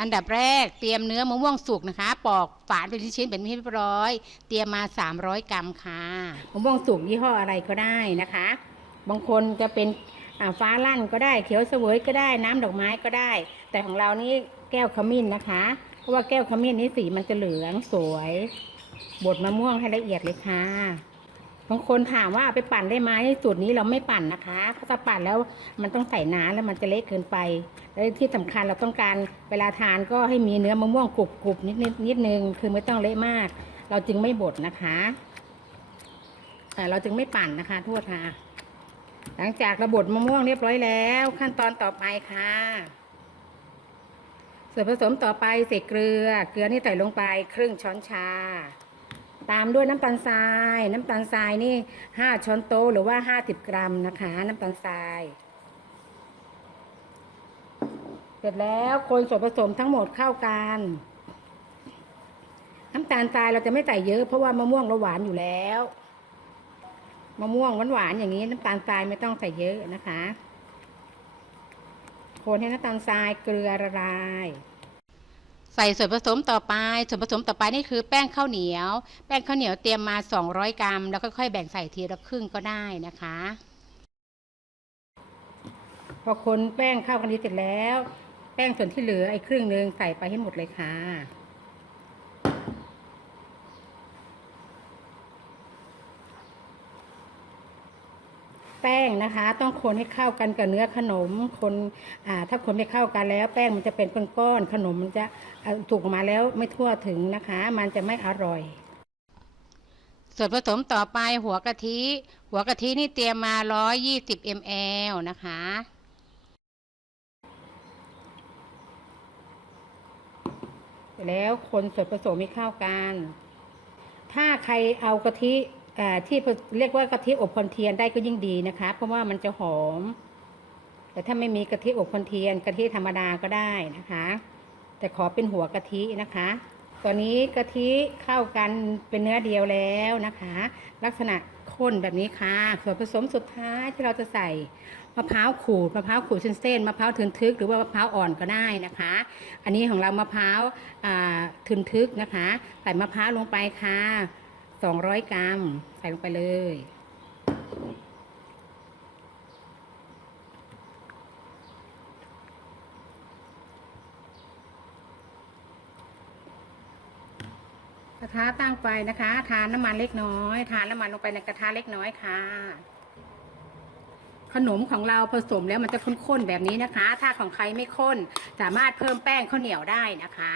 อันดับแรกเตรียมเนื้อมะม่วงสุกนะคะ ปอกฝานเป็นชิ้นๆเป็นที่เรียบร้อย เตรียมมา 300 กรัมค่ะมะม่วงสุกยี่ห้ออะไรก็ได้นะคะ บางคนจะเป็นฟ้าลั่นก็ได้เขียวเสวยก็ได้น้ำดอกไม้ก็ได้ แต่ของเรานี่แก้วขมิ้นนะคะ เพราะว่าแก้วขมิ้นนี่สีมันจะเหลืองสวยบดมะม่วงให้ละเอียดเลยค่ะ บางคนถามว่าเอาไปปั่นได้ไหมสูตรนี้เราไม่ปั่นนะคะเพราะถ้าปั่นแล้วมันต้องใส่น้ำแล้วมันจะเละเกินไป และที่สำคัญเราต้องการเวลาทานก็ให้มีเนื้อมะม่วงกรุบกรุบนิดนิดนิดนึงคือไม่ต้องเละมาก เราจึงไม่บดนะคะเอ่เราจึงไม่ปั่นนะคะโทษค่ะ หลังจากระบดมะม่วงเรียบร้อยแล้ว ขั้นตอนต่อไปค่ะส่วนผสมต่อไปใส่เกลือ เกลือนี่ใส่ลงไปครึ่งช้อนชา ตามด้วยน้ำตาลทราย น้ำตาลทรายนี่ห้าช้อนโต๊ะหรือว่าห้าสิบกรัมนะคะ น้ำตาลทราย เสร็จแล้วคนส่วนผสมทั้งหมดเข้ากัน น้ำตาลทรายเราจะไม่ใส่เยอะเพราะว่ามะม่วงเราหวานอยู่แล้ว มะม่วงหวานๆอย่างนี้น้ำตาลทรายไม่ต้องใส่เยอะนะคะ คนให้น้ำตาลทรายเกลือละลาย ใส่ส่วนผสมต่อไป ส่วนผสมต่อไปนี่คือแป้งข้าวเหนียว แป้งข้าวเหนียวเตรียมมา 200 กรัม แล้วค่อยๆแบ่งใส่ทีละครึ่งก็ได้นะคะ พอคนแป้งเข้ากันดีเสร็จแล้ว แป้งส่วนที่เหลือไอ้ครึ่งหนึ่งใส่ไปให้หมดเลยค่ะ แป้งนะคะ ต้องคนให้เข้ากันกับเนื้อขนม คนอ่าถ้าคนไม่เข้ากันแล้ว แป้งมันจะเป็นก้อนๆขนมมันจะอ่าถูกออกมาแล้วไม่ทั่วถึงนะคะ มันจะไม่อร่อย ส่วนผสมต่อไปหัวกะทิ หัวกะทินี่เตรียมมา 120 ml นะคะเสร็จแล้วคนส่วนผสมให้เข้ากัน ถ้าใครเอากะทิอ่า ที่เรียกว่ากะทิอบคอนเทียนได้ก็ยิ่งดีนะคะ เพราะว่ามันจะหอม แต่ถ้าไม่มีกะทิอบคอนเทียนกะทิธรรมดาก็ได้นะคะ แต่ขอเป็นหัวกะทินะคะ ตอนนี้กะทิเข้ากันเป็นเนื้อเดียวแล้วนะคะ ลักษณะข้นแบบนี้ค่ะส่วนผสมสุดท้ายที่เราจะใส่มะพร้าวขูดมะพร้าวขูดเส้นๆมะพร้าวทึนทึกหรือว่ามะพร้าวอ่อนก็ได้นะคะ อันนี้ของเรามะพร้าวอ่าทึนทึกนะคะ ใส่มะพร้าวลงไปค่ะ 200กรัม ใส่ลงไปเลย กระทะตั้งไฟนะคะ ทานน้ำมันเล็กน้อย ทานน้ำมันลงไปในกระทะเล็กน้อยค่ะ ขนมของเราผสมแล้วมันจะข้นๆแบบนี้นะคะ ถ้าของใครไม่ข้น สามารถเพิ่มแป้งข้าวเหนียวได้นะคะ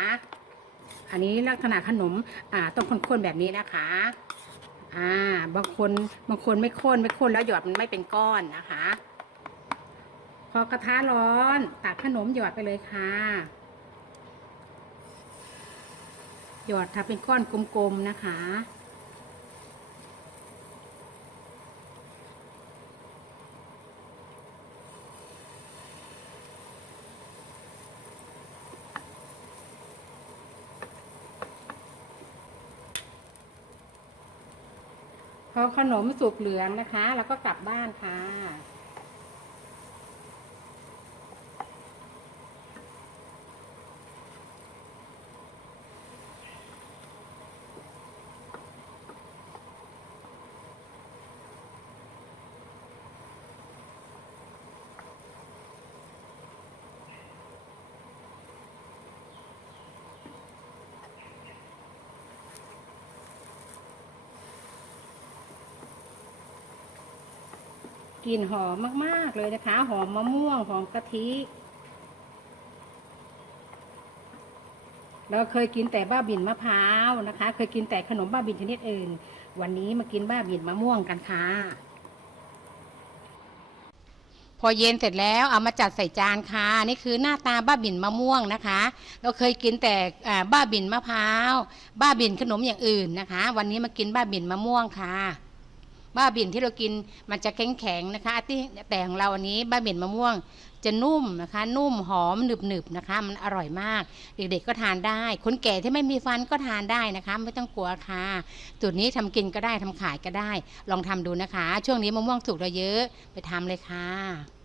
อันนี้ลักษณะขนมอ่าต้องข้นๆแบบนี้นะคะอ่าบางคนบางคนไม่ข้นไม่ข้นแล้วหยอดมันไม่เป็นก้อนนะคะ พอกระทะร้อนตักขนมหยอดไปเลยค่ะ หยอดทำเป็นก้อนกลมๆนะคะ พอขนมสุกเหลืองนะคะ แล้วก็กลับบ้านค่ะ กลิ่นหอมมาก ๆ เลยนะคะ หอมมะม่วง หอมกะทิ เราเคยกินแต่บ้าบินมะพร้าวนะคะ เคยกินแต่ขนมบ้าบินชนิดอื่น วันนี้มากินบ้าบินมะม่วงกันค่ะ พอเย็นเสร็จแล้วเอามาจัดใส่จานค่ะ นี่คือหน้าตาบ้าบินมะม่วงนะคะ เราเคยกินแต่บ้าบินมะพร้าว บ้าบินขนมอย่างอื่นนะคะ วันนี้มากินบ้าบินมะม่วงค่ะ บ้าบิ่นที่เรากินมันจะแข็งๆนะคะที่แต่ของเราอันนี้บ้าบิ่นมะม่วงจะนุ่มนะคะ นุ่มหอมหนึบๆนะคะ มันอร่อยมาก เด็กๆก็ทานได้ คนแก่ที่ไม่มีฟันก็ทานได้นะคะ ไม่ต้องกลัวค่ะสูตรนี้ทำกินก็ได้ทำขายก็ได้ ลองทำดูนะคะ ช่วงนี้มะม่วงสุกเราเยอะไปทำเลยค่ะ